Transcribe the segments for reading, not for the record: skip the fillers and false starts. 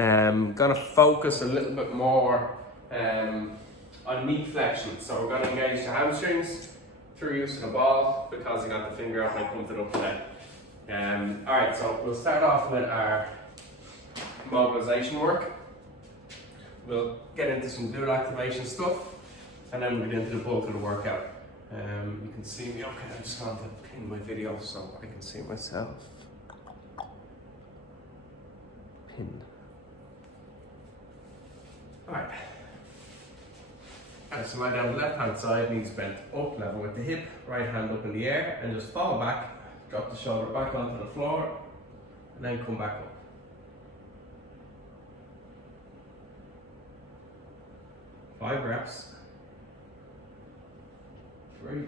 Gonna focus a little bit more on knee flexion. So we're gonna engage the hamstrings through use of the ball because you got the finger out when I pumped it up today. Alright, so we'll start off with our mobilization work. We'll get into some glute activation stuff and then we'll get into the bulk of the workout. You can see me, okay, I'm just going to pin my video so I can see myself. Pin. Alright. So lie down the left hand side, knees bent up, level with the hip, right hand up in the air, and just fall back, drop the shoulder back onto the floor, and then come back up. 5 reps. 3,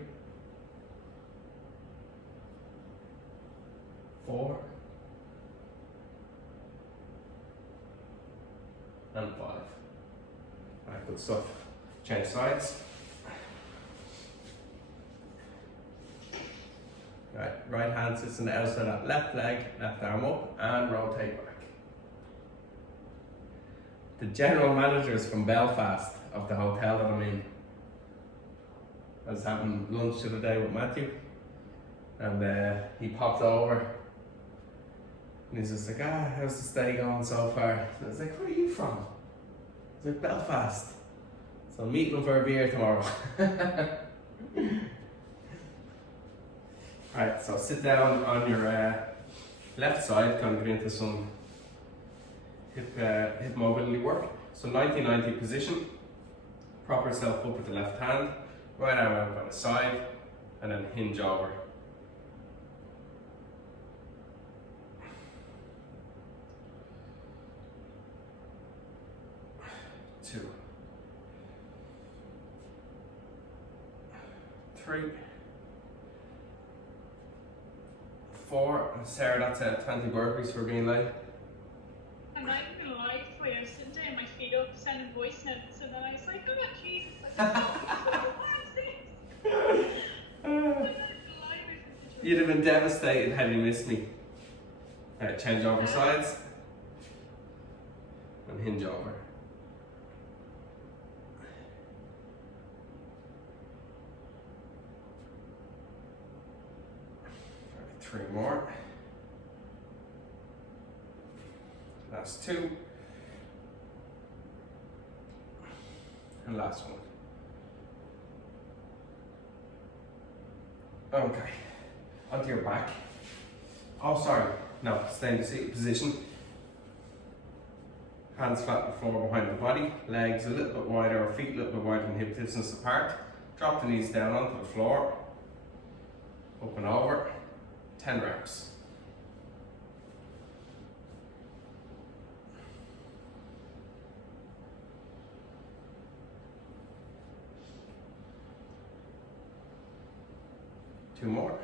4, and 5. Alright, good stuff. Change sides. Right hand sits on the outside of that left leg, left arm up, and rotate back. The general manager is from Belfast of the hotel that I'm in. I was having lunch the other day with Matthew, and he popped over, and he's just like, how's the stay going so far? And I was like, where are you from? He's like, Belfast. So I'm meeting him for a beer tomorrow. Alright, so sit down on your left side, kind of get into some hip mobility work. So 90-90 position, prop yourself up with the left hand, right arm out by the side, and then hinge over. Two. 3, 4, Sarah, that's 20 burpees for being late. I'm not even gonna lie, the way I was sitting down, my feet up, sending voice notes, and then I was like, oh Jesus, You'd have been devastated had you missed me. Change over sides and hinge over. Three more. Last 2. And last one. Okay. Onto your back. Oh, sorry. No, stay in the seated position. Hands flat on the floor behind the body. Legs a little bit wider, or feet a little bit wider than hip distance apart. Drop the knees down onto the floor. Up and over. 10 reps. Two more.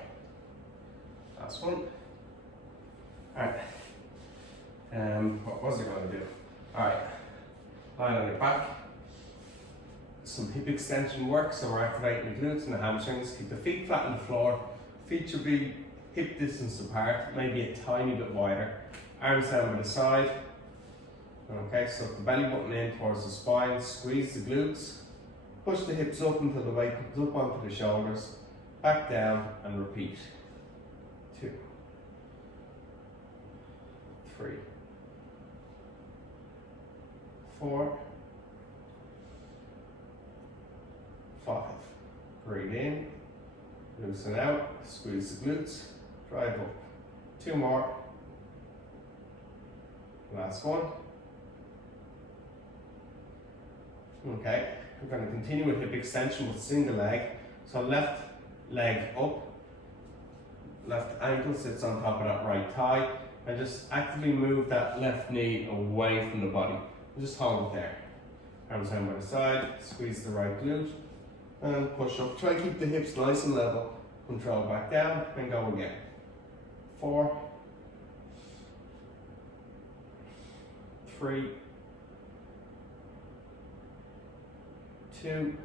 Last one. Alright. What was I going to do? Alright. Lie on your back. Some hip extension work, so we're activating the glutes and the hamstrings. Keep the feet flat on the floor. Feet should be hip distance apart, maybe a tiny bit wider. Arms down by the side. Okay, so the belly button in towards the spine, squeeze the glutes, push the hips up until the weight comes up onto the shoulders, back down and repeat. 2, 3, 4, 5. Breathe in, loosen out, squeeze the glutes. Drive up. 2 more. Last one. Okay, we're going to continue with hip extension with single leg. So left leg up, left ankle sits on top of that right thigh, and just actively move that left knee away from the body. And just hold it there. Arms down by the side, squeeze the right glute, and push up. Try to keep the hips nice and level. Control back down, and go again. 4, 3, 2,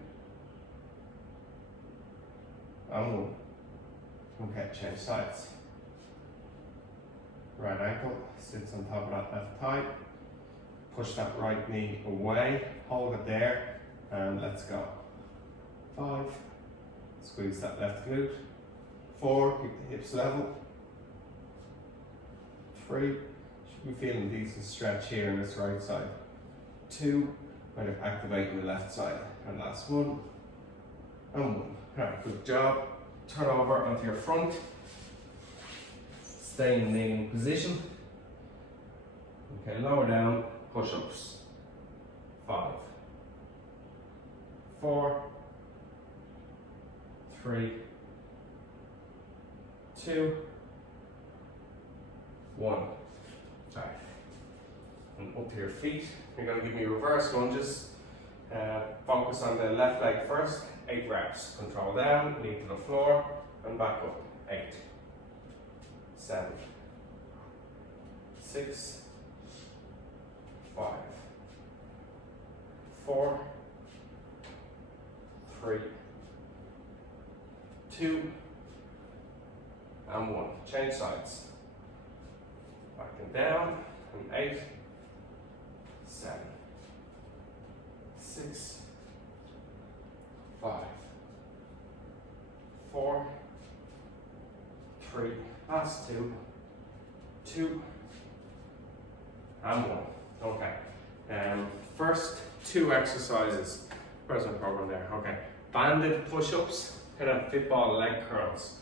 and 1. Okay, change sides. Right ankle sits on top of that left thigh. push that right knee away, hold it there, and let's go. 5, squeeze that left glute. 4, keep the hips level. 3, should be feeling decent stretch here on this right side. 2, kind of activating the left side. And last 1, and 1. Alright, good job. Turn over onto your front. Stay in the kneeling position. Okay, lower down, push-ups. 5, 4, 3, 2, 1. Alright. And up to your feet. You're going to give me reverse lunges. Focus on the left leg first. 8 reps. Control down, knee to the floor, and back up. 8, 7, 6, 5, 4, 3, 2, and 1. Change sides. Back and down. And 8, 7, 6, 5, 4, 3, last 2, 2, and 1. Okay. First 2 exercises. Where's my program there? Okay. Banded push-ups and then football leg curls.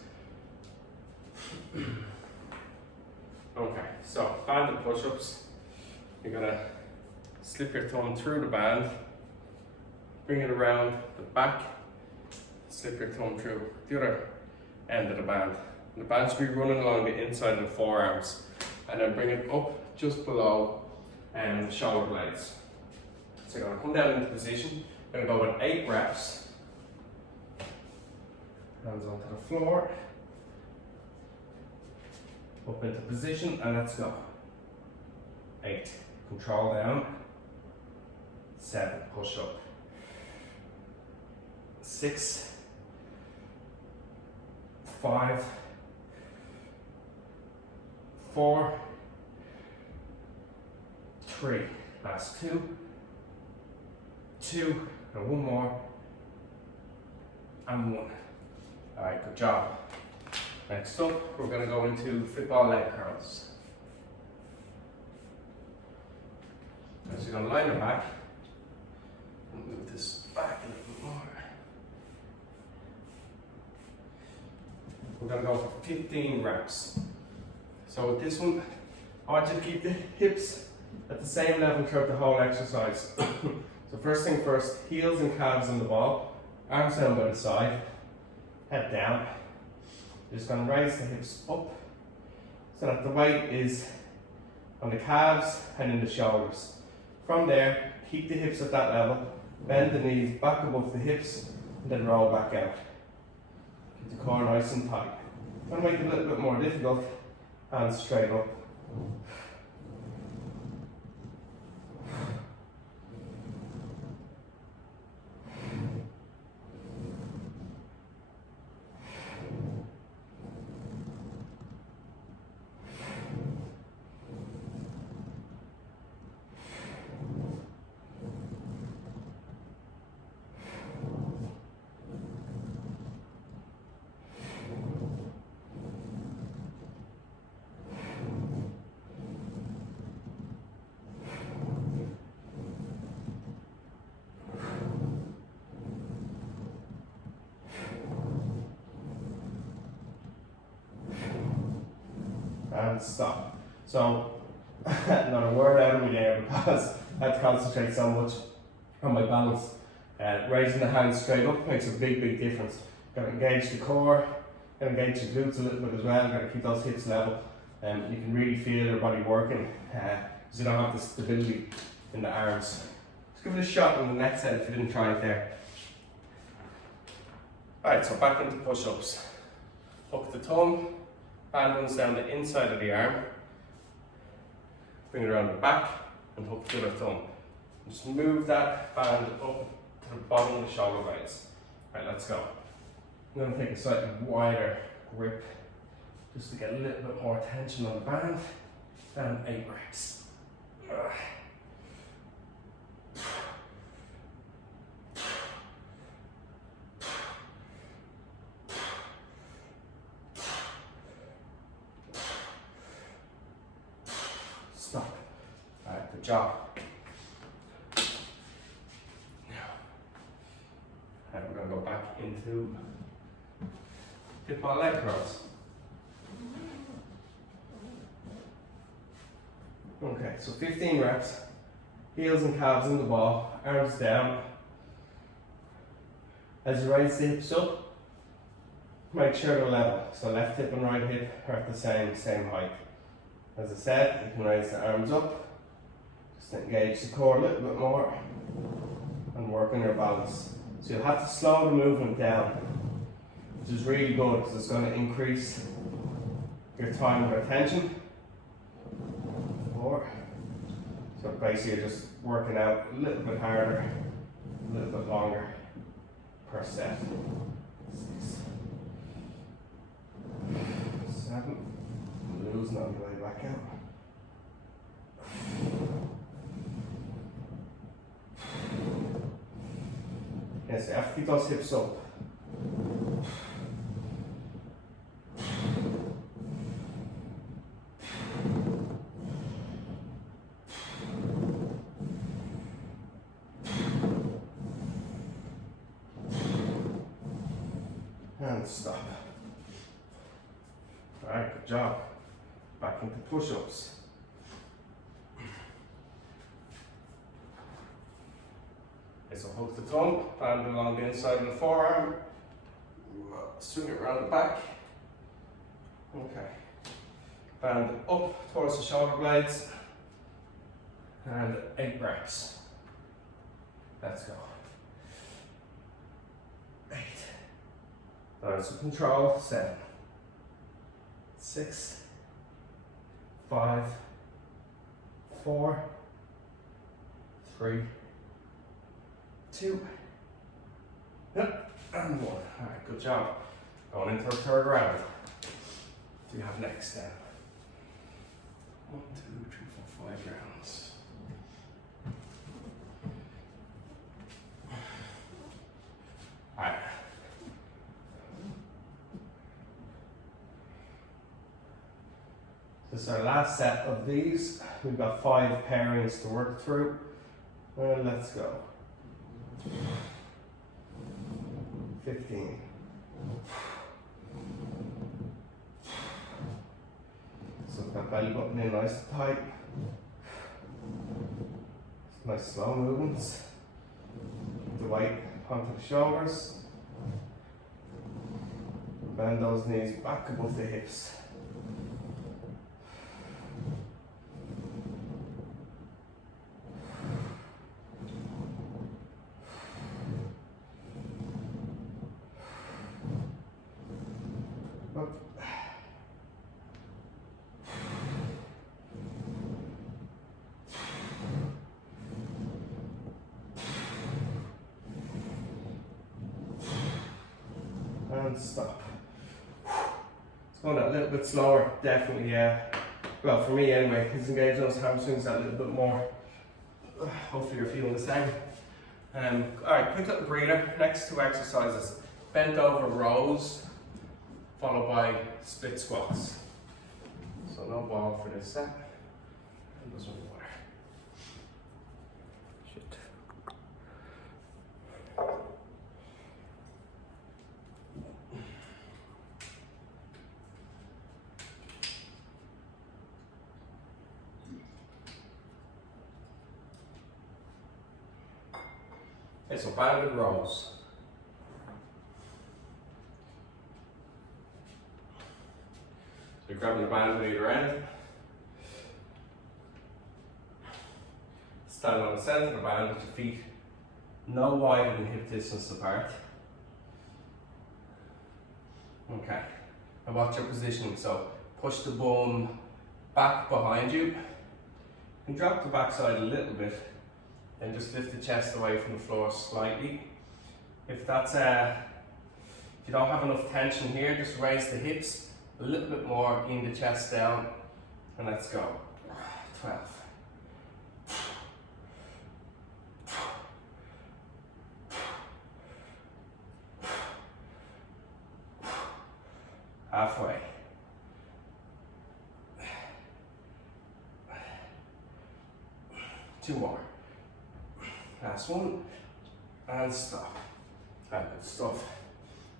Okay, so banded push-ups. You're gonna slip your thumb through the band, bring it around the back, slip your thumb through the other end of the band. The band should be running along the inside of the forearms, and then bring it up just below the shoulder blades. So you're gonna come down into position. You're gonna go with 8 reps. Hands onto the floor. Up into position, and let's go. 8, control down. 7, push up. 6, 5, 4, 3, last 2, 2, and 1 more, and 1. Alright, good job. Next up, we're going to go into football leg curls. So you're going to lie your back, and move this back a little bit more. We're going to go for 15 reps. So with this one, I want you to keep the hips at the same level throughout the whole exercise. So first thing first, heels and calves on the ball, arms down by the side, head down. You're just going to raise the hips up so that the weight is on the calves and in the shoulders. From there, keep the hips at that level, bend the knees back above the hips, and then roll back out. Keep the core nice and tight. I'm going to make it a little bit more difficult, hands straight up. And stop. So, not a word out of me there because I have to concentrate so much on my balance. Raising the hands straight up makes a big difference. Got to engage the core, got to engage the glutes a little bit as well, got to keep those hips level. You can really feel your body working because you don't have the stability in the arms. Let's give it a shot on the next set if you didn't try it there. Alright, so back into push-ups. Hook the thumb. Band runs down the inside of the arm, bring it around the back, and hook the other thumb. Just move that band up to the bottom of the shoulder blades. Right, let's go. I'm going to take a slightly wider grip, just to get a little bit more tension on the band, and 8 reps. good job. And we're going to go back into hip ball leg curls. Okay, so 15 reps, heels and calves in the ball, arms down. As you raise the hips up, make sure they're level. So left hip and right hip are at the same height. As I said, you can raise the arms up, just engage the core a little bit more and work on your balance. So you'll have to slow the movement down, which is really good because it's going to increase your time of attention. 4. So basically you're just working out a little bit harder, a little bit longer per set. 6, 7, losing on the way back out. 5. Yes, you have to keep those hips up. And stop. Alright, good job. Back into push-ups. Okay, so hook the thumb, band along the inside of the forearm, swing it around the back. Okay. Band up towards the shoulder blades. And 8 reps. Let's go. 8. Balance with control. 7, 6, 5, 4, 3, 2, and 1. Alright, good job. Going into our third round. What do you have next then? 1, 2, 3, 4, 5 rounds. Alright. This is our last set of these. We've got 5 pairings to work through. Let's go. 15. So that belly button in nice and tight. Nice slow movements. The weight onto the shoulders. Bend those knees back above the hips. And stop. It's going a little bit slower, definitely, well for me anyway, because engage those hamstrings a little bit more. Hopefully you're feeling the same. Alright, quick little breather. Next 2 exercises, bent over rows, followed by split squats. So no ball for this set. And this one water. Shit. Okay, so banded rows. So you're grabbing the band at either end. Stand on the centre of the band with your feet no wider than hip distance apart. Okay, and watch your positioning. So push the bum back behind you and drop the backside a little bit. Then just lift the chest away from the floor slightly. If that's if you don't have enough tension here, just raise the hips a little bit more in the chest down, and let's go. 12. Halfway. 2 more. Last one. And stop. Good stuff.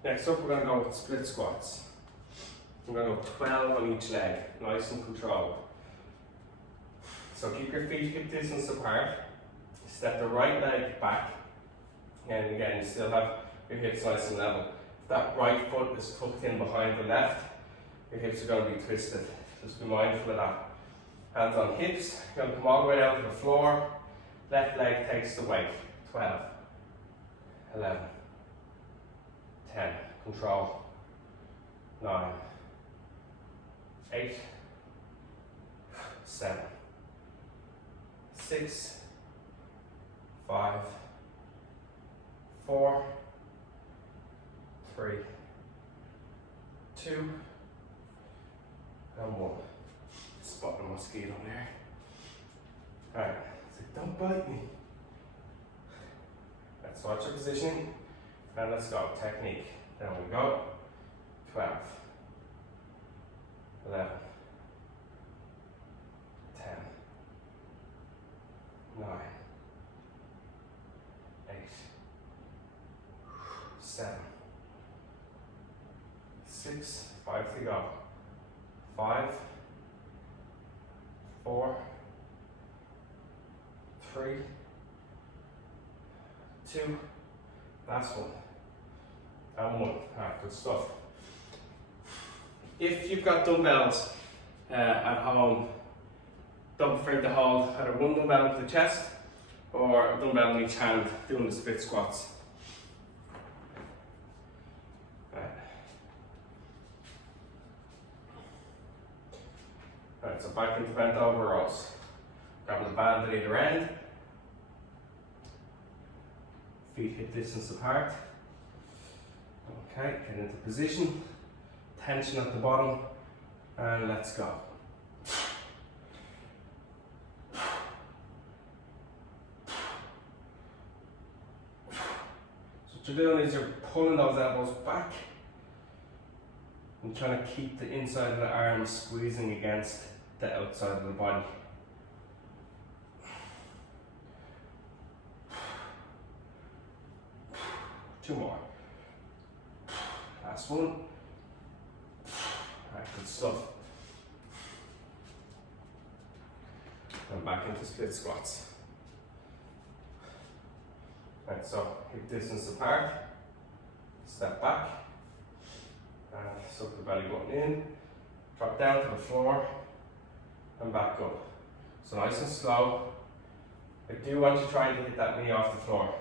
Next up, we're going to go with split squats. We're going to go 12 on each leg, nice and controlled. So keep your feet hip distance apart. Step the right leg back. And again, you still have your hips nice and level. If that right foot is tucked in behind the left, your hips are going to be twisted. Just be mindful of that. Hands on hips. You're going to come all the way down to the floor. Left leg takes the weight. 12, 11, 10, control, 9, 8, 7, 6, 5, 4, 3, 2, and 1. Spotting a mosquito there. Alright, so don't bite me. Let's watch your positioning. And let's go. Technique. Down we go. 12, 11, 10, 9, 8, 7, 6, 5 to go. 5, 4, 3, 2, last one, and 1. Alright, good stuff. If you've got dumbbells at home, don't be afraid to hold either one dumbbell to the chest or a dumbbell in each hand doing the split squats. Alright, so back into bent over rows. Grabbing the band at either end. Feet hip distance apart. Okay, get into position. Tension at the bottom. And let's go. So what you're doing is you're pulling those elbows back and trying to keep the inside of the arms squeezing against the outside of the body. Two more. Last one. Alright, good stuff. And back into split squats. Right, so hip distance apart. Step back. And suck the belly button in. Drop down to the floor. And back up. So nice and slow. I do want you trying to hit that knee off the floor.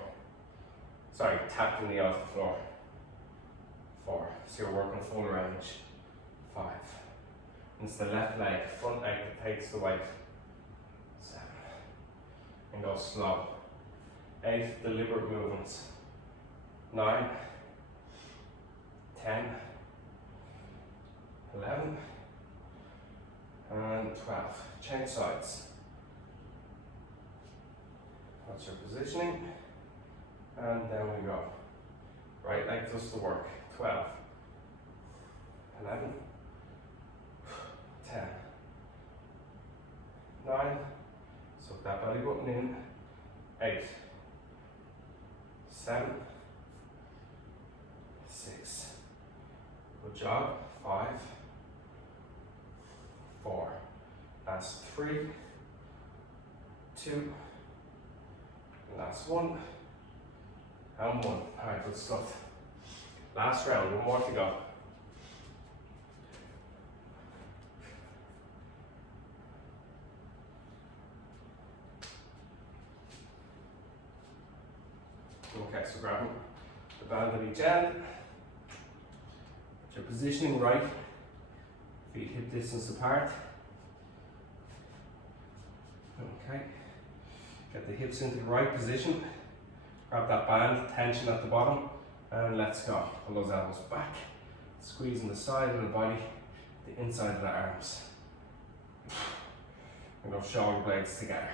Sorry, tap the knee off the floor. 4. So you're working full range. 5. And it's the left leg, front leg that takes the weight. 7. And go slow. 8 deliberate movements. 9. 10. 11. And 12. Change sides. That's your positioning. And down we go. Right leg does the work. 12, 11, 10, 9, suck that belly button in, 8, 7, 6, good job, 5, 4, last 3, 2, last 1, and 1. Alright, good stuff. Last round, one more to go. Okay, so grab the band at each end. Get your positioning right. Feet hip distance apart. Okay. Get the hips into the right position. Grab that band, tension at the bottom. And let's go. Pull those elbows back. Squeezing the side of the body, the inside of the arms. And those shoulder blades together.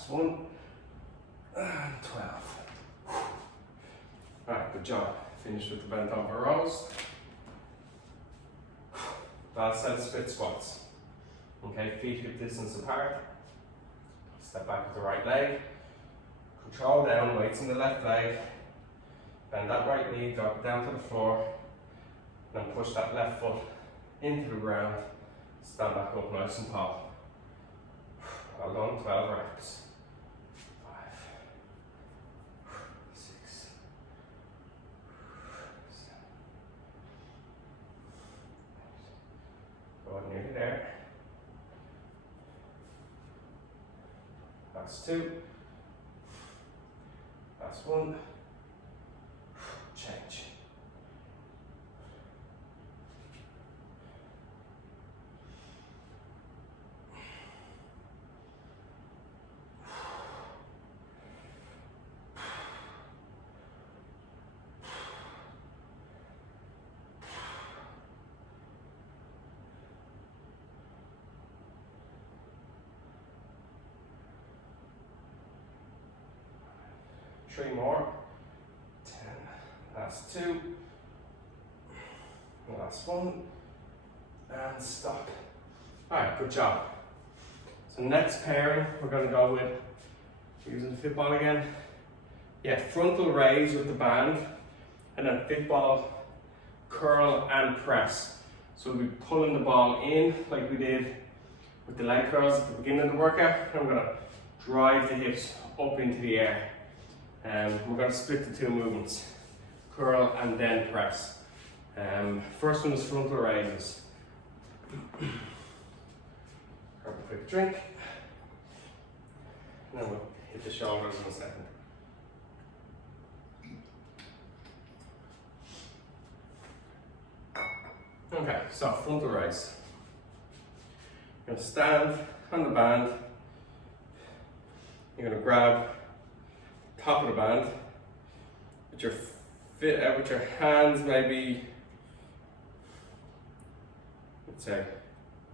Last one. And 12. Alright, good job. Finish with the bent over rows. Last set of split squats. Okay, feet hip distance apart. Step back with the right leg. Control down, weights in the left leg. Bend that right knee, drop it down to the floor. Then push that left foot into the ground. Stand back up nice and tall. Well done, 12 reps. 5, 6, 7. Go on, nearly there. That's 2. That's 1. Change. Three more. 10. Last 2. Last 1. And stop. Alright, good job. So next pairing, we're going to go with, using the fit ball again. Yeah, frontal raise with the band. And then fit ball, curl and press. So we'll be pulling the ball in like we did with the leg curls at the beginning of the workout. And we're going to drive the hips up into the air. We're going to split the 2 movements, curl and then press. First one is frontal raises. Grab a quick drink, and then we'll hit the shoulders in a second. Okay, so frontal raise. You're going to stand on the band. You're going to grab top of the band with your hands maybe, let's say,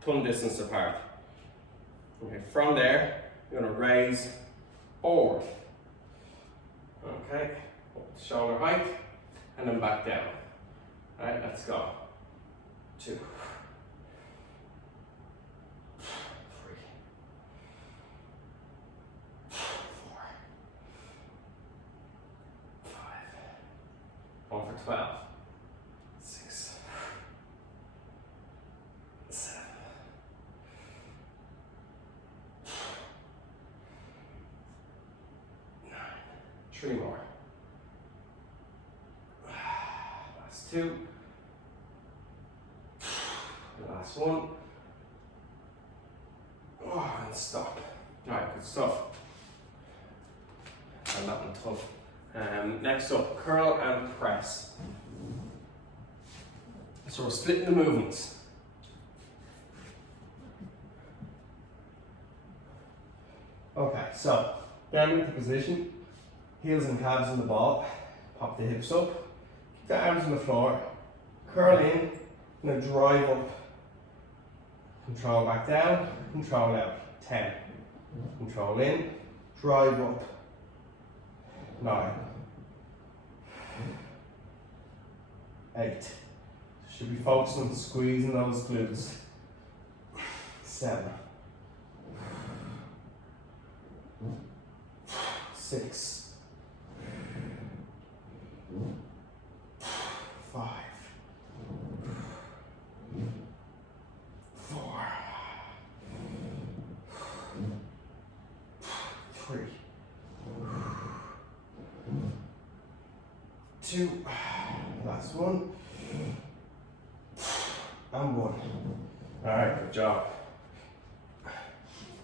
thumb distance apart. Okay, from there you're going to raise forward. Okay, shoulder height and then back down. All right, let's go. 2, 3, 4, 5. Going for 12. 6, 7. 9. 3 more. Last 2. Last 1. Oh, and stop. Alright, good stuff. And that one tough. Next up, curl and press. So we're splitting the movements. Okay, so down into position, heels and calves on the ball, pop the hips up, keep the arms on the floor, curl in, and then drive up. Control back down, control out. 10. Control in, drive up. 9. 8. Should be focusing on squeezing those glutes. 7. 6. 5. 4. 3. 2. Last 1. And 1. Alright, good job.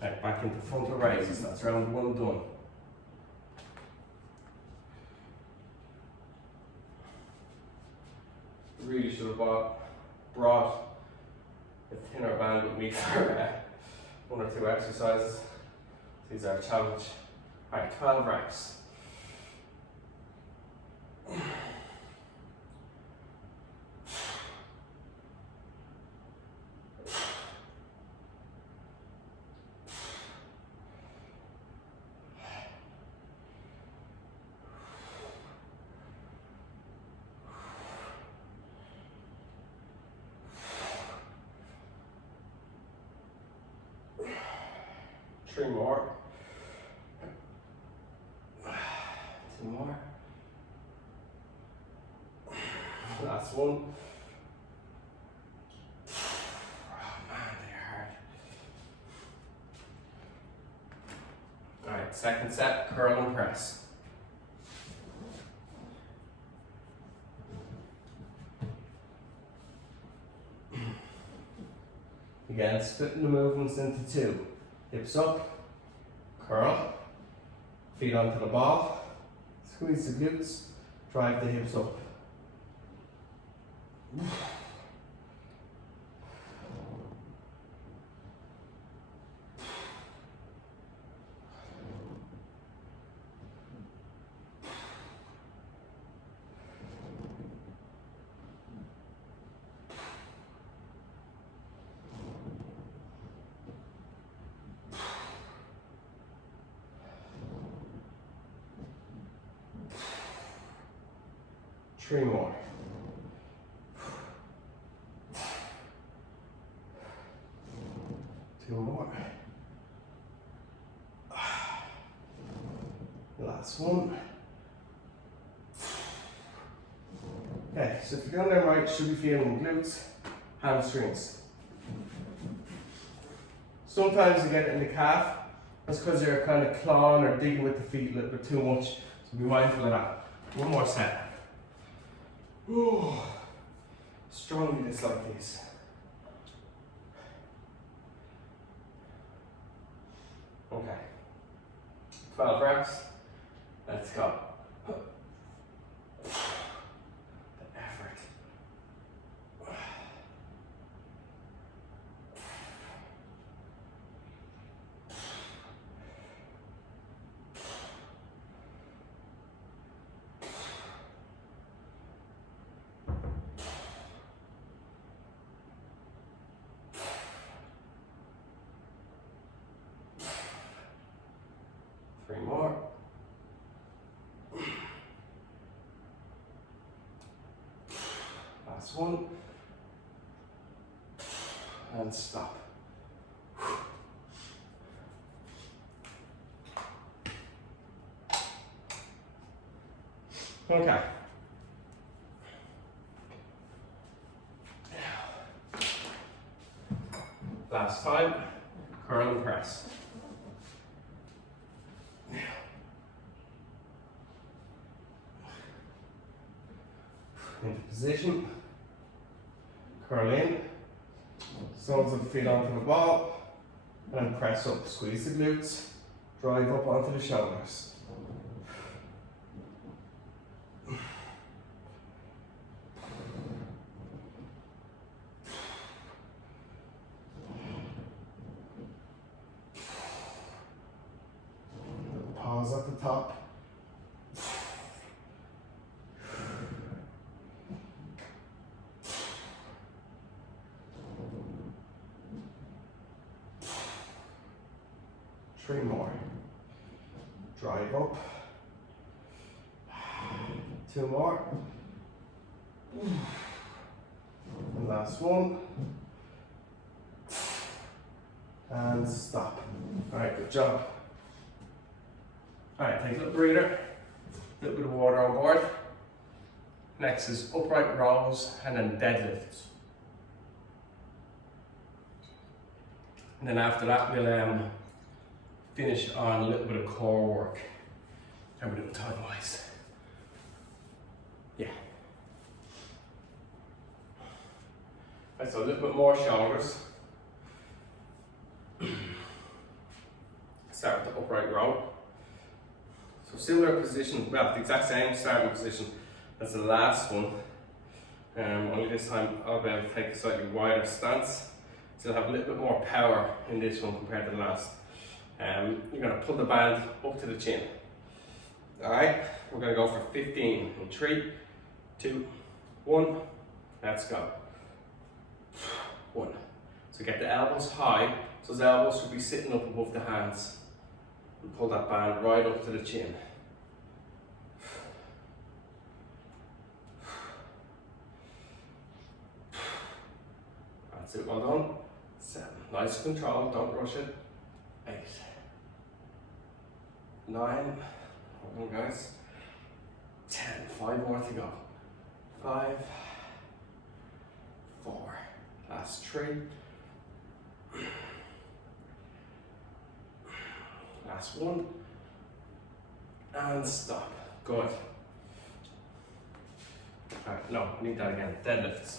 Right, back into frontal raises. That's round 1 done. Really should have brought a thinner band with me for 1 or 2 exercises. These are a challenge. Alright, 12 reps. 3 more. 2 more. Last one. Oh man, they're hard. Alright, second set, curl and press. Again, splitting the movements into 2. Hips up, curl, feet onto the ball, squeeze the glutes, drive the hips up. Three more. Two more. Last one. Okay, so if you're doing them right, you should be feeling glutes, hamstrings. Sometimes you get it in the calf. That's because you're kind of clawing or digging with the feet a little bit too much. So be mindful of that. One more set. Ooh, strongly dislike these. Okay, 12 reps, let's go. The effort. 3 more. Last one. And stop. Okay. Last time, curl and press. Into position, curl in, soles of the feet onto the ball, and press up. Squeeze the glutes, drive up onto the shoulders. Pause at the top. Three more. Drive up. 2 more. And last one. And stop. Alright, good job. Alright, take a little breather. A little bit of water on board. Next is upright rows and then deadlifts. And then after that we'll finish on a little bit of core work. How we're doing time wise. Yeah. Right, so a little bit more shoulders. Start with the upright row. So similar position, well, the exact same starting position as the last one. Only this time I'll be able to take a slightly wider stance. So you'll have a little bit more power in this one compared to the last. You're going to pull the band up to the chin. Alright, we're going to go for 15 in 3, 2, 1, let's go. 1. So get the elbows high, so those elbows should be sitting up above the hands. And pull that band right up to the chin. That's it, well done. 7. Nice control, don't rush it. 8. 9, hold on guys, 10, 5 more to go. 5, 4, last 3, last 1, and stop. Good. Alright, no, I need that again. Deadlifts.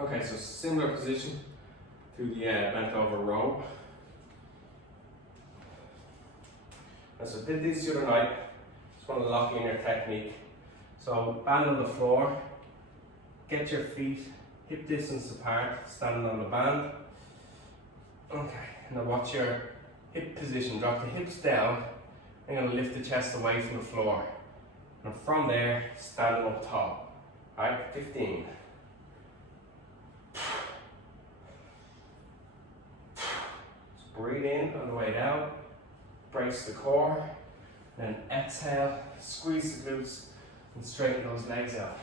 Okay, so similar position to the bent over row. And so did this the other night. Just want to lock in your technique. So band on the floor, get your feet hip distance apart, standing on the band. Okay, now watch your hip position. Drop the hips down. I'm going to lift the chest away from the floor. And from there, standing up tall. Alright, 15. Breathe in on the way down, brace the core, then exhale, squeeze the glutes, and straighten those legs out.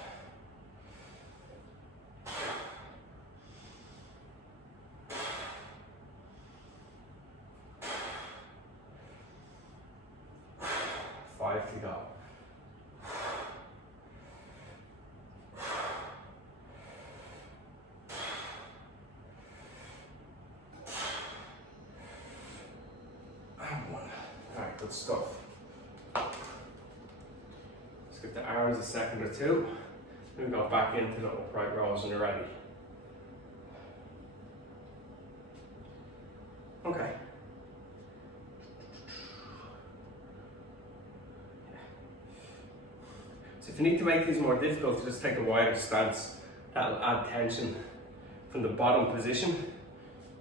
Five to go. Good stuff. Let's give the arms a second or two. Then we go back into the upright rows when you're ready. Okay. So if you need to make these more difficult, just take a wider stance. That'll add tension from the bottom position,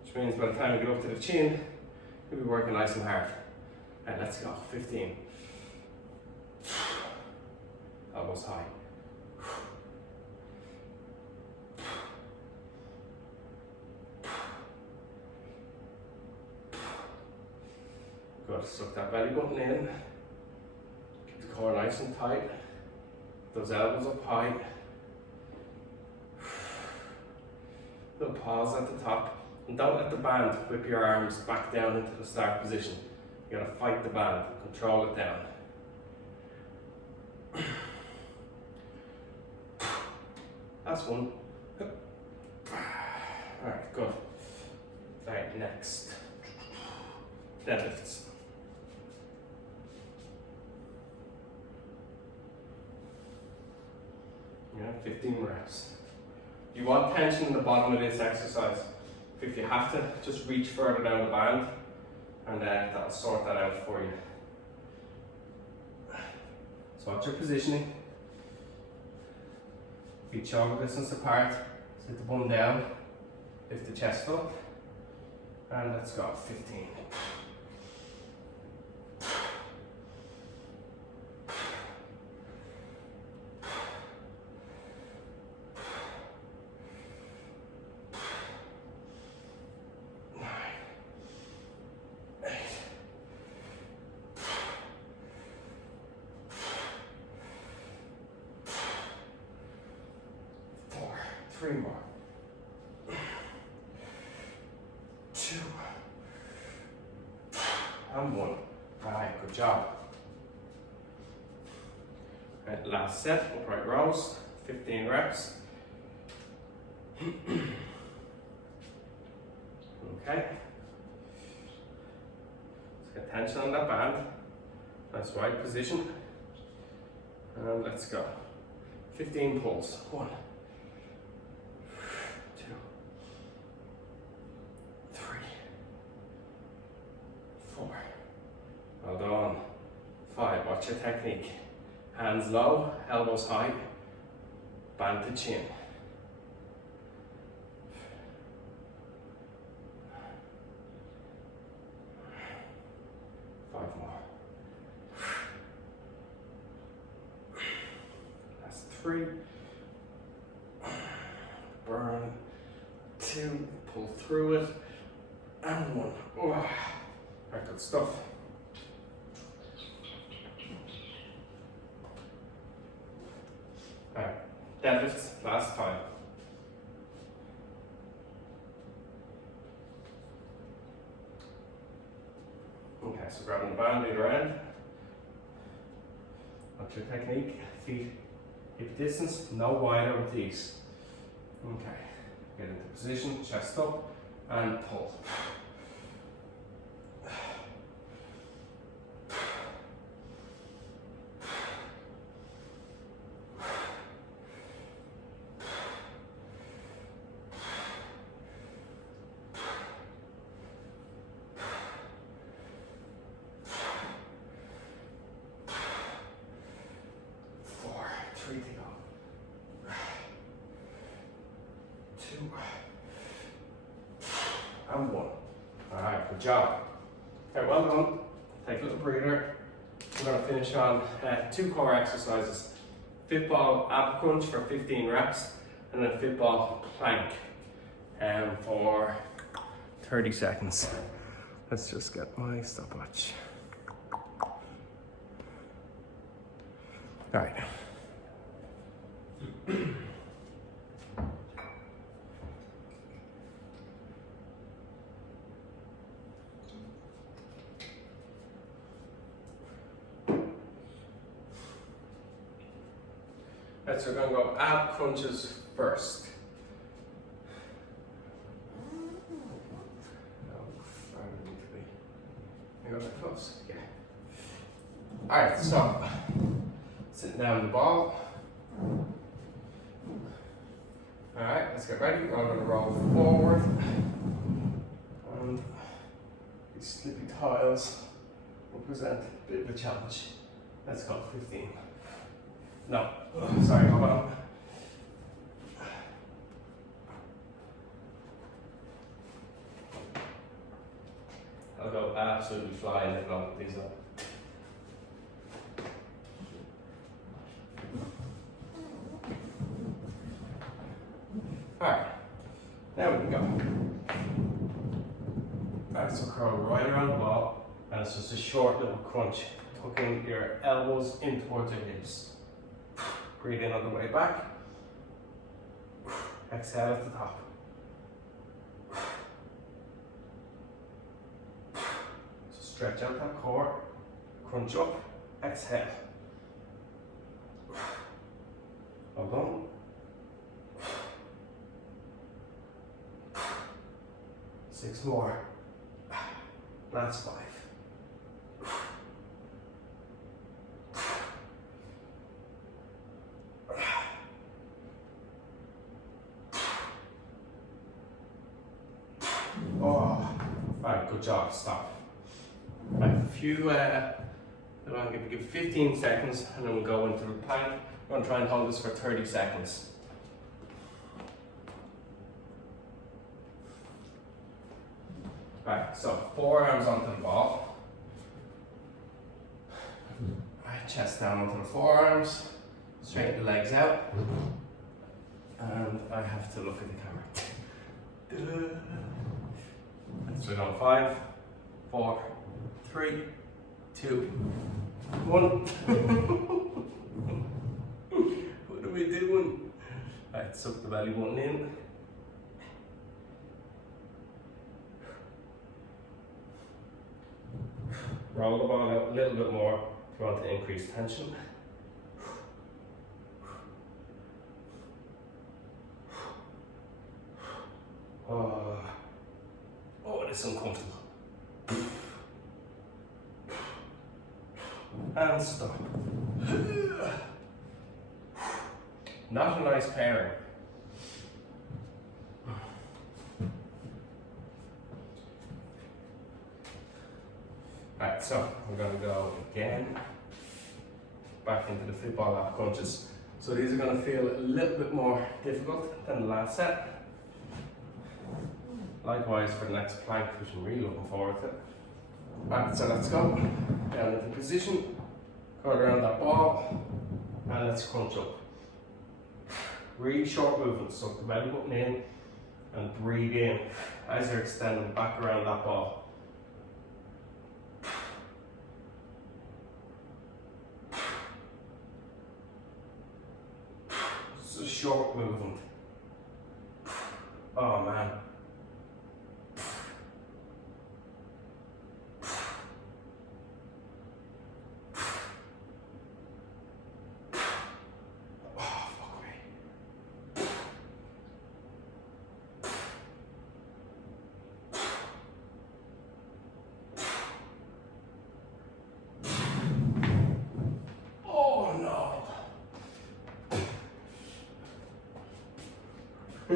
which means by the time you get up to the chin, you'll be working nice and hard. Alright, let's go. 15. Elbows high. Good. Suck that belly button in. Keep the core nice and tight. Those elbows up high. Little pause at the top. And don't let the band whip your arms back down into the start position. You gotta fight the band, control it down. That's one. Alright, good. Alright, next. Deadlifts. Yeah, 15 reps. You want tension in the bottom of this exercise. If you have to, just reach further down the band, and that'll sort that out for you. So watch your positioning. Feet shoulder distance apart. Sit the bum down. Lift the chest up. And let's go. 15. Three more. 2 and 1. Alright, good job. Right, last set, upright rows, 15 reps. Okay. Let's get tension on that band. Nice wide position. And let's go. 15 pulls. 1, 2, 3, 4. Well done. 5. Watch your technique. Hands low, elbows high, band to chin. 5 more. That's 3. Burn. 2. Pull through it. And 1. Oh. Alright, good stuff. Alright, deadlifts, last time. Okay, so grabbing the band either end. What's your technique? Feet hip distance, no wider with these. Okay, get into position, chest up, and pull. 3 to go. 2 and 1. Alright, good job. Okay, well done. Take a little breather. We're going to finish on 2 core exercises. Fit ball ab crunch for 15 reps and then fit ball plank for 30 seconds. Let's just get my stopwatch. Alright. So we're going to go ab crunches first. You got that close? Yeah. Alright, so sitting down the ball. Alright, let's get ready. We're going to roll forward. And these slippy tiles will present a bit of a challenge. Let's go 15. No, sorry, hold on. I'll go absolutely flying if I lock these up. Alright, now we can go. Alright, so curl right around the ball, and it's just a short little crunch, tucking your elbows in towards your hips. Breathe in on the way back. Exhale at the top. So stretch out that core. Crunch up. Exhale. Well done. 6 more. Last 5. Alright, good job, stop. Right, I'm going to give 15 seconds and then we'll go into the plank. We're going to try and hold this for 30 seconds. Right, so forearms onto the ball. Right, chest down onto the forearms. Straighten the legs out. And I have to look at the camera. So we're on 5, 4, 3, 2, 1. What are we doing? Right, suck the belly button in. Roll the ball out a little bit more if you want to increase tension. Oh, it's uncomfortable. And stop. Not a nice pairing. Right, so we're going to go again back into the football ab crunches. So these are going to feel a little bit more difficult than the last set. Likewise for the next plank, which I'm really looking forward to. Right, so let's go down into position, go around that ball, and let's crunch up. Really short movements, so the belly button in and breathe in as you're extending back around that ball. It's a short movement. Oh man.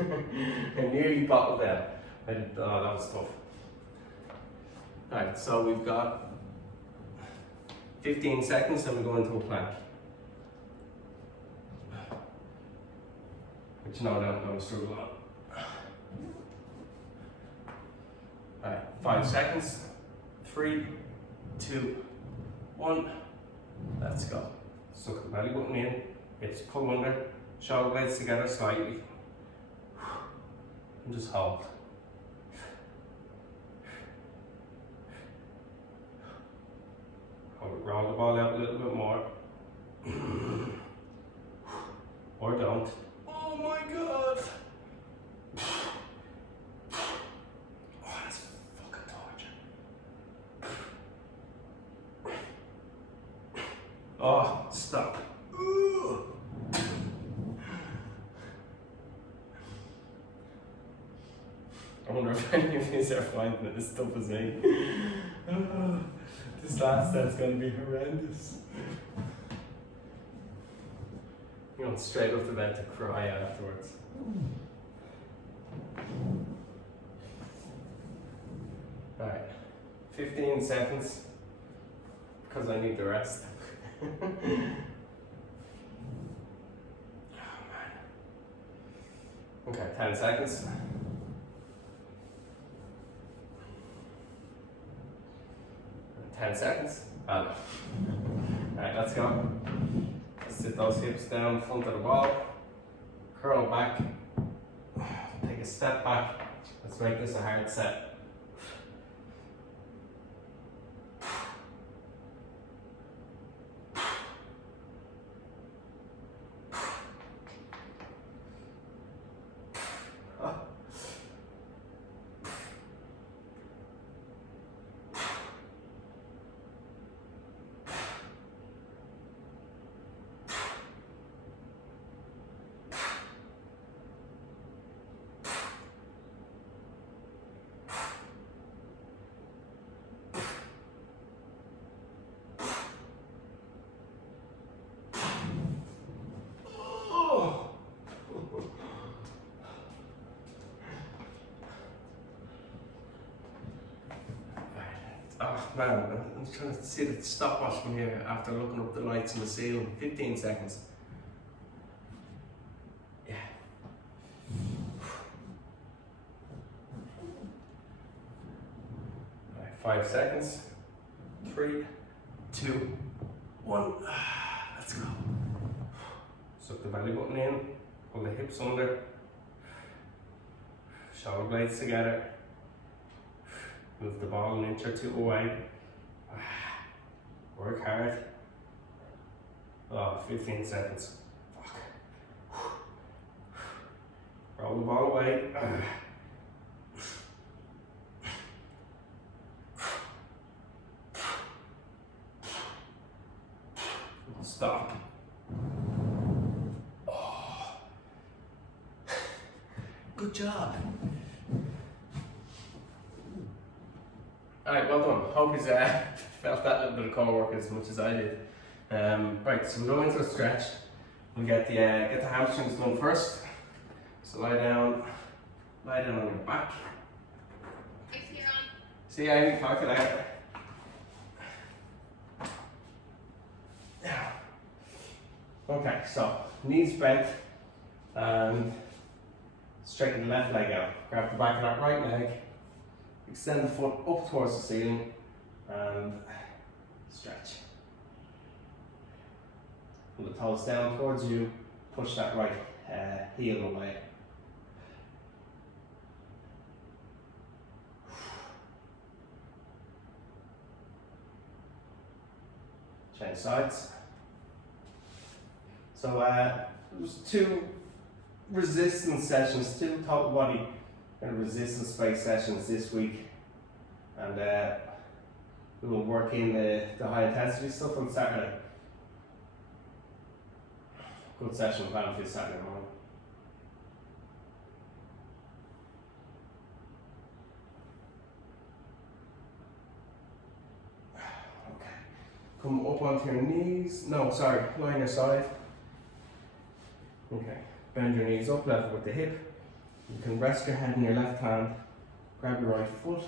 I nearly bottled down. Oh, that was tough. Alright, so we've got 15 seconds and we go into a plank. Which no doubt I'm going to struggle on. Alright, 5 seconds. 3, 2, 1. Let's go. Suck the belly button in. Hips pull under. Shoulder blades together slightly. And just hold. Roll the ball out a little bit more. Or don't. Oh my god! Oh, that's fucking torture. Oh, stop. I wonder if any of you are finding it as tough as me. This last set's going to be horrendous. You're going straight up to bed to cry afterwards. Alright, 15 seconds because I need the rest. Oh man. Okay, 10 seconds. 10 seconds. Alright, let's go. Let's sit those hips down in front of the ball. Curl back. Take a step back. Let's make this a hard set. Oh man, I'm trying to see the stopwatch from here after looking up the lights in the ceiling. 15 seconds. Yeah. Alright, 5 seconds. 3, 2, 1. Let's go. Suck the belly button in, pull the hips under, shoulder blades together. Move the ball an inch or two away. Work hard. Oh, 15 seconds. Fuck. Roll the ball away. Stop. Oh. Good job. Alright, well done. Hope you felt that little bit of core work as much as I did. Right, so we'll go into a stretch. We'll get the hamstrings done first. So lie down on your back. See you, Amy. Talk to you later. Okay, so knees bent and straighten the left leg out. Grab the back of that right leg. Extend the foot up towards the ceiling and stretch. Pull the toes down towards you, push that right heel away. Change sides. So there's 2 resistance sessions, 2 total body kind of resistance space sessions this week, and we will work in the high intensity stuff on Saturday. Good session planned for Saturday morning. Okay, come up onto your knees. No, sorry, lie on your side. Okay, bend your knees up level with the hip. You can rest your head in your left hand, grab your right foot,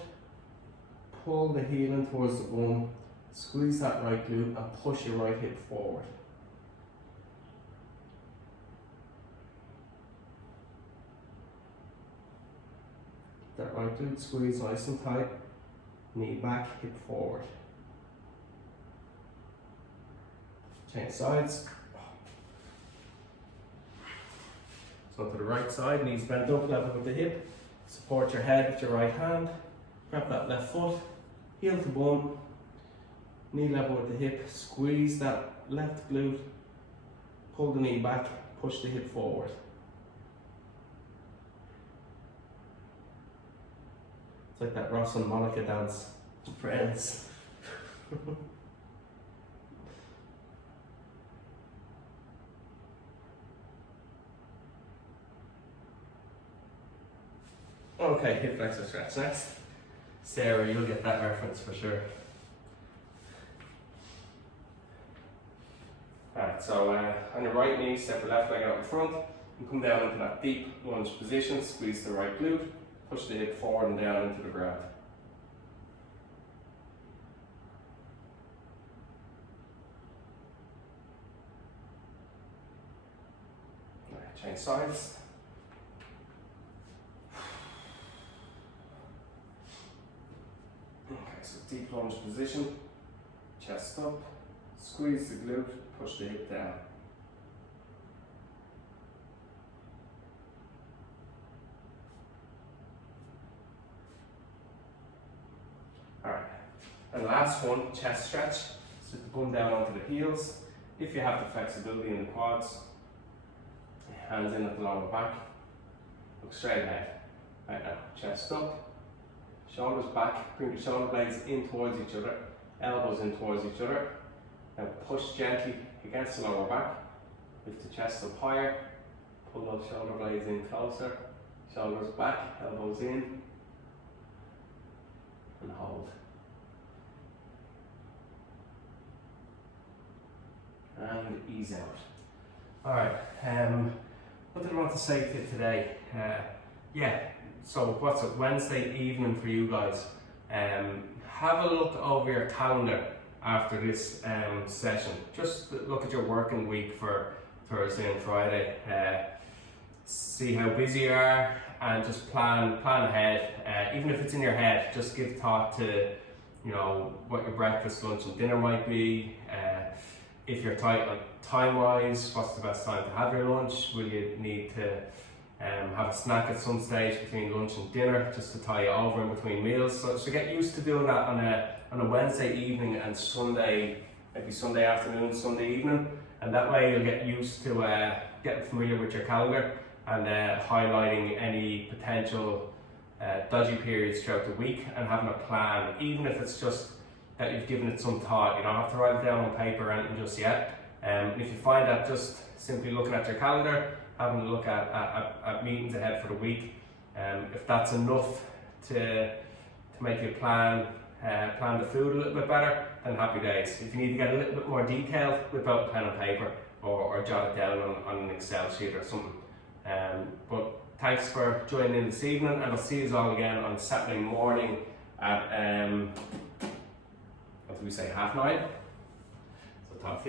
pull the heel in towards the bum, squeeze that right glute and push your right hip forward. That right glute squeeze nice and tight, knee back, hip forward. Change sides. So to the right side, knees bent up, level with the hip. Support your head with your right hand. Grab that left foot, heel to bum, knee level with the hip. Squeeze that left glute, pull the knee back, push the hip forward. It's like that Ross and Monica dance, friends. Okay, hip flexor stretch next. Sarah, you'll get that reference for sure. Alright, so on your right knee, step your left leg out in front and come down into that deep lunge position. Squeeze the right glute, push the hip forward and down into the ground. Alright, change sides. Okay, so deep lunge position, chest up, squeeze the glute, push the hip down. Alright, and last one, chest stretch. Sit the bum down onto the heels. If you have the flexibility in the quads, hands in at the lower back, look straight ahead. Right now, chest up. Shoulders back, bring the shoulder blades in towards each other, elbows in towards each other. Now push gently against the lower back, lift the chest up higher, pull those shoulder blades in closer, shoulders back, elbows in, and hold. And ease out. Alright, what did I want to say to you today? So what's it, Wednesday evening for you guys. Have a look over your calendar after this session. Just look at your working week for Thursday and Friday. See how busy you are and just plan ahead. Even if it's in your head, just give thought to what your breakfast, lunch and dinner might be. If you're tight on time-wise, what's the best time to have your lunch? Will you need to have a snack at some stage between lunch and dinner just to tie you over in between meals? So get used to doing that on a Wednesday evening and Sunday, maybe Sunday afternoon, Sunday evening, and that way you'll get used to getting familiar with your calendar and highlighting any potential dodgy periods throughout the week and having a plan, even if it's just that you've given it some thought. You don't have to write it down on paper or anything just yet. If you find that just simply looking at your calendar, having a look at meetings ahead for the week, if that's enough to make you plan the food a little bit better, then happy days. If you need to get a little bit more detailed, whip out pen and paper or jot it down on an Excel sheet or something. But thanks for joining in this evening, and I'll see you all again on Saturday morning at what did we say, 9:30? So talk to you.